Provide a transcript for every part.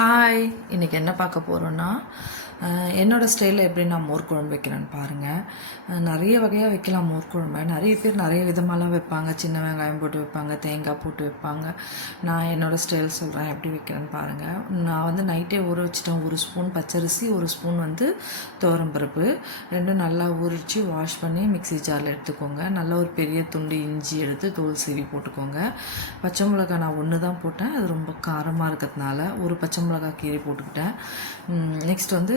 Hi இன்றைக்கி என்ன பார்க்க போகிறோன்னா என்னோடய ஸ்டைலில் எப்படி நான் மோர் குழம்பு வைக்கிறேன்னு பாருங்கள் நிறைய வகையாக வைக்கலாம் மோர் குழம்பு. நிறைய பேர் நிறைய விதமாலாம் வைப்பாங்க. சின்ன வெங்காயம் போட்டு வைப்பாங்க தேங்காய் போட்டு வைப்பாங்க. நான் என்னோடய ஸ்டைல் சொல்கிறேன் எப்படி வைக்கிறேன்னு பாருங்கள் நான் வந்து நைட்டே ஊற வச்சுட்டேன். ஒரு ஸ்பூன் பச்சரிசி ஒரு ஸ்பூன் வந்து தோரம்பருப்பு ரெண்டும் நல்லா ஊறிச்சு வாஷ் பண்ணி மிக்ஸி ஜாரில் எடுத்துக்கோங்க. நல்ல ஒரு பெரிய துண்டு இஞ்சி எடுத்து தோல் சீவி போட்டுக்கோங்க. பச்சை மிளகாய் நான் ஒன்று தான் போட்டேன். அது ரொம்ப காரமாக இருக்கிறதுனால ஒரு பச்சை மிளகாய் கீரி போட்டுக்கிட்டேன். நெக்ஸ்ட் வந்து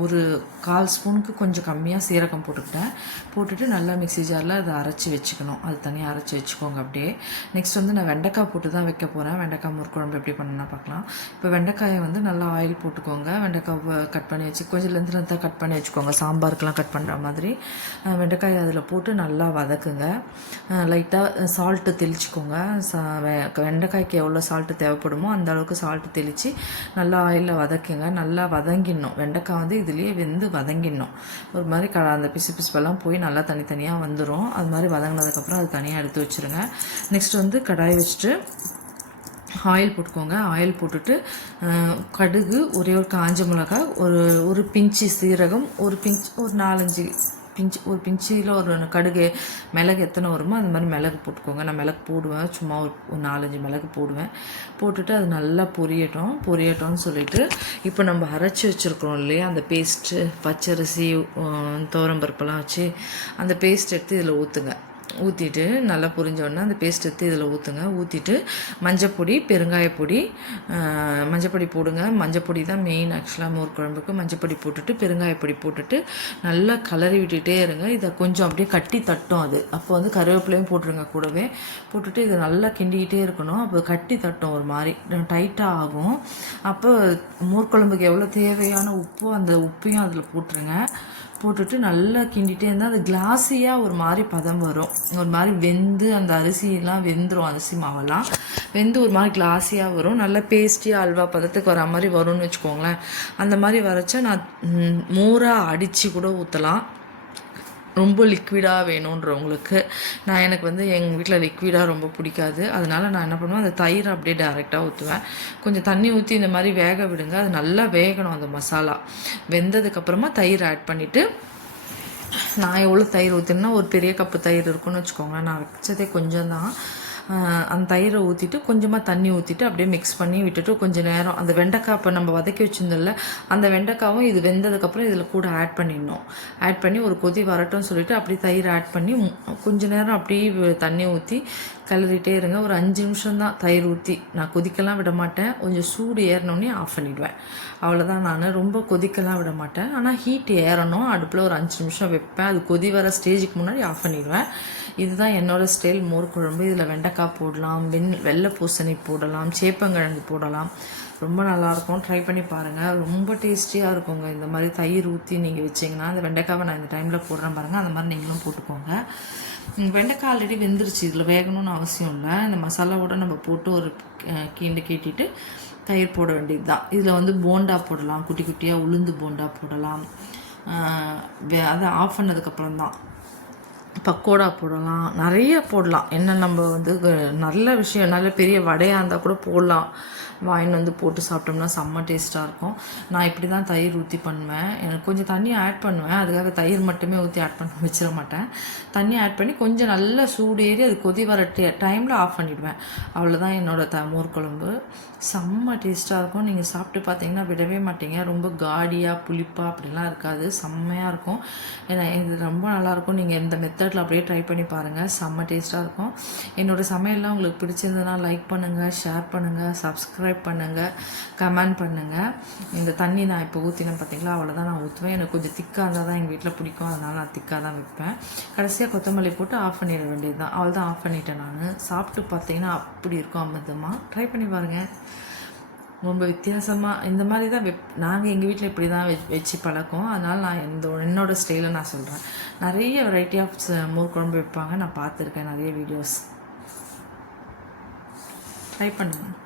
ஒரு கால் ஸ்பூனுக்கு கொஞ்சம் கம்மியாக சீரகம் போட்டுக்கிட்டேன். போட்டுட்டு நல்லா மிக்ஸி ஜாரில் அதை அரைச்சி வச்சுக்கணும். அது தனியாக அரைச்சி வச்சுக்கோங்க அப்படியே. நெக்ஸ்ட் வந்து நான் வெண்டைக்காய் போட்டு தான் வைக்க போகிறேன் வெண்டைக்காய் முறுக்குழம்பு எப்படி பண்ணணும்னா பார்க்கலாம். இப்போ வெண்டைக்காயை வந்து நல்லா ஆயில் போட்டுக்கோங்க. வெண்டைக்காய் கட் பண்ணி வச்சு கொஞ்சம் லெந்து லெந்தாக கட் பண்ணி வச்சுக்கோங்க. சாம்பாருக்கெலாம் கட் பண்ணுற மாதிரி. அஹ், வெண்டைக்காயை அதில் போட்டு நல்லா வதக்குங்க. லைட்டாக சால்ட்டு தெளிச்சுக்கோங்க. சா வெண்டைக்காய்க்கு எவ்வளோ சால்ட்டு தேவைப்படுமோ அந்த அளவுக்கு சால்ட்டு தெளித்து நல்லா ஆயிலில் வதக்குங்க. நல்லா வதங்கிடணும். வெண்டைக்காய் வந்து இதுலேயே வெந்து வதங்கிடணும். ஒரு மாதிரி க அந்த பிசு பிசுப்பெல்லாம் போய் நல்லா தனித்தனியாக வந்துடும் அது மாதிரி வதங்கினதுக்கப்புறம் அது தனியாக எடுத்து வச்சுருங்க. நெக்ஸ்ட் வந்து கடாய் வச்சுட்டு ஆயில் போட்டுக்கோங்க. ஆயில் போட்டுட்டு கடுகு ஒரே ஒரு காஞ்ச மிளகாய் ஒரு ஒரு பிஞ்சு சீரகம் ஒரு பிஞ்ச் ஒரு நாலஞ்சு பிஞ்சு ஒரு பிஞ்சில் ஒரு கடுகு மிளகு எத்தனை வருமோ அந்த மாதிரி மிளகு போட்டுக்கோங்க. நான் மிளகு போடுவேன். சும்மா ஒரு ஒரு நாலஞ்சு மிளகு போடுவேன். போட்டுட்டு அது நல்லா பொரியட்டும். பொரியட்டோம்னு சொல்லிட்டு இப்போ நம்ம அரைச்சி வச்சுருக்கிறோம் இல்லையா? அந்த பேஸ்ட்டு பச்சரிசி அஹ், துவரம்பருப்பெல்லாம் வச்சு அந்த பேஸ்ட் எடுத்து இதில் ஊற்றுங்க ஊற்றிட்டு நல்லா புரிஞ்சோடனே அந்த பேஸ்ட் எடுத்து இதில் ஊற்றுங்க ஊற்றிட்டு மஞ்சப்பொடி பெருங்காயப்பொடி மஞ்சப்பொடி போடுங்க. மஞ்சப்பொடி தான் மெயின் ஆக்சுவலாக மோர் குழம்புக்கு. மஞ்சப்பொடி போட்டுட்டு பெருங்காயப்பொடி போட்டுட்டு நல்லா கலரி விட்டுகிட்டே இருங்க. இதை கொஞ்சம் அப்படியே கட்டி தட்டும் அது. அப்போ வந்து கருவேப்பிலையும் போட்டுருங்க கூடவே. போட்டுட்டு இதை நல்லா கிண்டிக்கிட்டே இருக்கணும். அப்போ கட்டி தட்டும் ஒரு மாதிரி. டைட்டாக ஆகும். அப்போ மோர் குழம்புக்கு எவ்வளோ தேவையான உப்போ அந்த உப்பையும் அதில் போட்டுருங்க. போட்டுட்டு நல்லா கிண்டிகிட்டே இருந்தால் அது கிளாஸியாக ஒரு மாதிரி பதம் வரும். ஒரு மாதிரி வெந்து அந்த அரிசியெல்லாம் வெந்துடும் அரிசி மாவெல்லாம். வெந்து ஒரு மாதிரி கிளாஸியாக வரும். நல்லா பேஸ்டியாக அல்வா பதத்துக்கு வர மாதிரி வரும்னு வச்சுக்கோங்களேன். அந்த மாதிரி வரைச்சா நான் மோராக அடித்து கூட ஊற்றலாம் ரொம்ப லிக்விடாக வேணுன்றவங்களுக்கு நான் எனக்கு வந்து எங்கள் வீட்டில் லிக்விடாக ரொம்ப பிடிக்காது. அதனால் நான் என்ன பண்ணுவேன் அந்த தயிரை அப்படியே டேரெக்டாக ஊற்றுவேன் கொஞ்சம் தண்ணி ஊற்றி இந்த மாதிரி வேக விடுங்க. அது நல்லா வேகணும் அந்த மசாலா. வெந்ததுக்கப்புறமா தயிர் ஆட் பண்ணிவிட்டு நான் எவ்வளோ தயிர் ஊற்றுனா ஒரு பெரிய கப்பு தயிர் இருக்குன்னு வச்சுக்கோங்க நான் வச்சதே கொஞ்சம் தான் அந்த தயிரை ஊற்றிட்டு கொஞ்சமாக தண்ணி ஊற்றிட்டு அப்படியே மிக்ஸ் பண்ணி விட்டுட்டு கொஞ்சம் நேரம் அந்த வெண்டைக்காய் இப்போ நம்ம வதக்கி வச்சிருந்தோம்ல அந்த வெண்டைக்காவும் இது வெந்ததுக்கப்புறம் இதில் கூட ஆட் பண்ணிடணும். ஆட் பண்ணி ஒரு கொதி வரட்டும்னு சொல்லிட்டு அப்படியே தயிர் ஆட் பண்ணி கொஞ்சம் கொஞ்ச நேரம் அப்படியே தண்ணி ஊற்றி கிளறிட்டே இருங்க. ஒரு அஞ்சு நிமிஷம் தான் தயிர் ஊற்றி நான் கொதிக்கலாம் விட மாட்டேன். கொஞ்சம் சூடு ஏறினோடனே ஆஃப் பண்ணிவிடுவேன் அவ்வளோதான் நான். ரொம்ப கொதிக்கலாம் விட மாட்டேன். ஆனால் ஹீட் ஏறணும். அடுப்பில் ஒரு அஞ்சு நிமிஷம் வைப்பேன். அது கொதி வர ஸ்டேஜுக்கு முன்னாடி ஆஃப் பண்ணிடுவேன். இதுதான் என்னோடய ஸ்டைல் மோர் குழம்பு. இதில் வெண்டைக்காய் போடலாம். வெண் வெள்ளை பூசணி போடலாம். சேப்பங்கிழங்கு போடலாம். ரொம்ப நல்லாயிருக்கும். ட்ரை பண்ணி பாருங்கள் ரொம்ப டேஸ்டியாக இருக்குங்க. இந்த மாதிரி தயிர் ஊற்றி நீங்கள் வச்சிங்கன்னா அந்த வெண்டைக்காவை நான் இந்த டைமில் போடுறேன் பாருங்கள் அந்த மாதிரி நீங்களும் போட்டுக்கோங்க. வெண்டைக்காய் ஆல்ரெடி வெந்துருச்சு. இதில் வேகணும்னு அவசியம் இல்லை. இந்த மசாலாவோட நம்ம போட்டு ஒரு கீண்டு கேட்டிட்டு தயிர் போட வேண்டியது தான் இதில் வந்து போண்டா போடலாம். குட்டி குட்டியாக உளுந்து போண்டா போடலாம். வே- அதை ஆஃப் பண்ணதுக்கப்புறம் தான் பக்கோடா போடலாம். நிறைய போடலாம். என்ன நம்ம வந்து நல்ல விஷயம். நல்ல பெரிய வடையாக இருந்தால் கூட போடலாம். வாயின் வந்து போட்டு சாப்பிட்டோம்னா செம்ம டேஸ்ட்டாக இருக்கும். நான் இப்படி தான் தயிர் ஊற்றி பண்ணுவேன். எனக்கு கொஞ்சம் தண்ணி ஆட் பண்ணுவேன். அதுக்காக தயிர் மட்டுமே ஊற்றி ஆட் பண்ண வச்சிட மாட்டேன். தண்ணி ஆட் பண்ணி கொஞ்சம் நல்லா சூடு ஏறி அது கொதி வர டைமில் ஆஃப் பண்ணிவிடுவேன் அவ்வளோதான் என்னோடய த மோர் குழம்பு. செம்ம டேஸ்ட்டாக இருக்கும். நீங்கள் சாப்பிட்டு பார்த்தீங்கன்னா விடவே மாட்டீங்க. ரொம்ப காடியாக புளிப்பாக அப்படிலாம் இருக்காது. செம்மையாக இருக்கும். ஏன்னா இது ரொம்ப நல்லாயிருக்கும் நீங்கள் இந்த மெத்தடில் அப்படியே ட்ரை பண்ணி பாருங்கள் செம்ம டேஸ்ட்டாக இருக்கும். என்னோடய சமையல்லாம் உங்களுக்கு பிடிச்சிருந்ததுன்னா லைக் பண்ணுங்கள் ஷேர் பண்ணுங்கள் சப்ஸ்கிரைப் பண்ணுங்கள் கமெண்ட் பண்ணுங்கள் இந்த தண்ணி நான் இப்போ ஊற்றினேன் பார்த்தீங்களா அவ்வளோதான் நான் ஊற்றுவேன் எனக்கு கொஞ்சம் திக்காக இருந்தால் தான் எங்கள் வீட்டில் பிடிக்கும் அதனால் நான் திக்காக தான் வைப்பேன். கடைசியாக கொத்தமல்லி போட்டு ஆஃப் பண்ணிட வேண்டியது தான் அவள் தான் ஆஃப் பண்ணிட்டேன் நான். சாப்பிட்டு பார்த்தீங்கன்னா அப்படி இருக்கும் அமிர்தமாக ட்ரை பண்ணி பாருங்கள் ரொம்ப வித்தியாசமாக இந்த மாதிரி தான் வெப் நாங்கள் எங்கள் வீட்டில் இப்படி தான் வச்சு பழக்கம். அதனால் நான் இந்த என்னோட ஸ்டைலை நான் சொல்கிறேன் நிறைய வெரைட்டி ஆஃப் மோர் குழம்பு வைப்பாங்க. நான் பார்த்துருக்கேன் நிறைய வீடியோஸ் ட்ரை பண்ணுங்கள்